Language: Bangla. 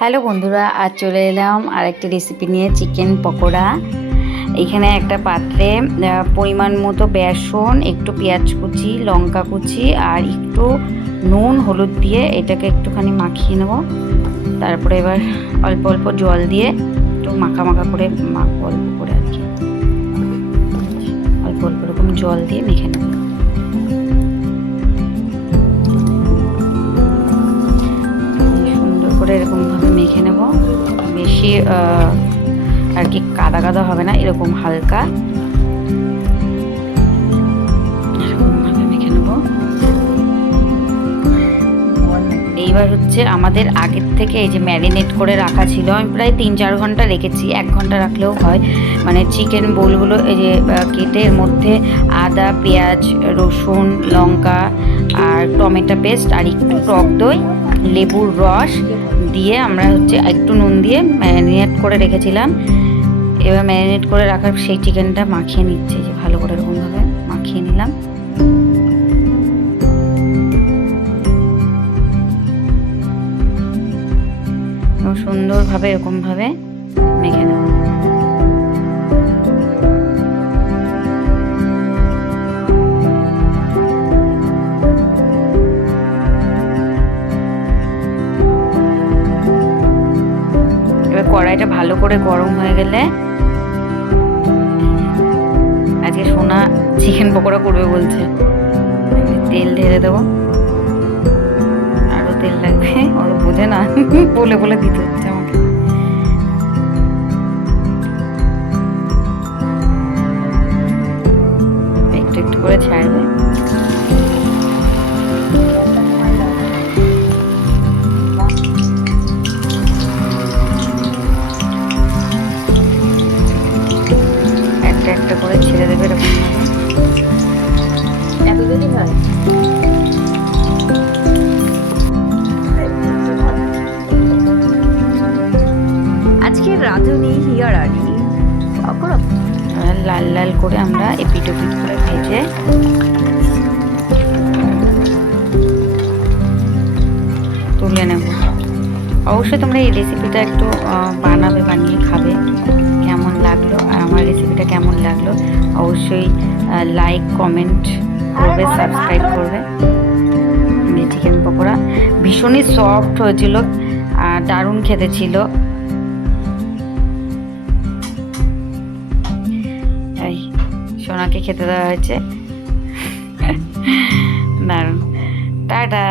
হ্যালো বন্ধুরা, আজ চলে এলাম আরেকটি রেসিপি নিয়ে, চিকেন পকোড়া। এখানে একটা পাত্রে পরিমাণ মতো বেসন, একটু পেঁয়াজ কুচি, লঙ্কা কুচি আর একটু নুন হলুদ দিয়ে এটাকে একটুখানি মাখিয়ে নেব। তারপরে এবার অল্প অল্প জল দিয়ে একটু মাখা মাখা করে অল্প করে আর কি অল্প অল্প এরকম জল দিয়ে মেখে নেব। সুন্দর করে এরকমভাবে মেখে নেব। বেশি আর কি কাদা কাদা হবে না, এরকম হালকা এরকমভাবে মেখে নেব। এইবার হচ্ছে আমাদের আগের থেকে এই যে ম্যারিনেট করে রাখা ছিল, আমি প্রায় 3-4 ঘন্টা রেখেছি, 1 ঘন্টা রাখলেও হয়। মানে চিকেন বোলগুলো এই যে কেটে এর মধ্যে আদা, পেঁয়াজ, রসুন, লঙ্কা আর টমেটো পেস্ট আর একটু টক দই, লেবুর রস দিয়ে আমরা হচ্ছে একটু নুন দিয়ে ম্যারিনেট করে রেখেছিলাম। এবার ম্যারিনেট করে রাখার সেই চিকেনটা মাখিয়ে নিচ্ছে, যে ভালো করে এরকমভাবে মাখিয়ে নিলাম। সুন্দরভাবে এরকমভাবে মেখে নেব। এবার কড়াইটা ভালো করে গরম হয়ে গেলে, আজকে সোনা চিকেন পকোড়া করবে বলছে, তেল ঢেলে দেবো। আরো তেল লাগবে, অত বোঝে না, বলে বলে দিতে হচ্ছে আমাকে। একটু একটু করে ছাড়বে। একটা একটা করে ছেড়ে দেবে এরকম ভাবে। এত দেরি হয়? আজকে রাঁধুনি হিয়ারানি পকোড়া লাল লাল করে আমরা এপিট ওপিট করে ভেজে তুলে নেব। অবশ্যই তোমরা এই রেসিপিটা একটু বানাবে, বানিয়ে খাবে। কেমন লাগলো আর আমার রেসিপিটা কেমন লাগলো অবশ্যই লাইক কমেন্ট করবে, সাবস্ক্রাইব করবে। চিকেন পকোড়া ভীষণই সফট হয়েছিল আর দারুণ খেতে ছিল। এই সোনাকে খেতে দেওয়া হয়েছে, দারুণ। টাটা।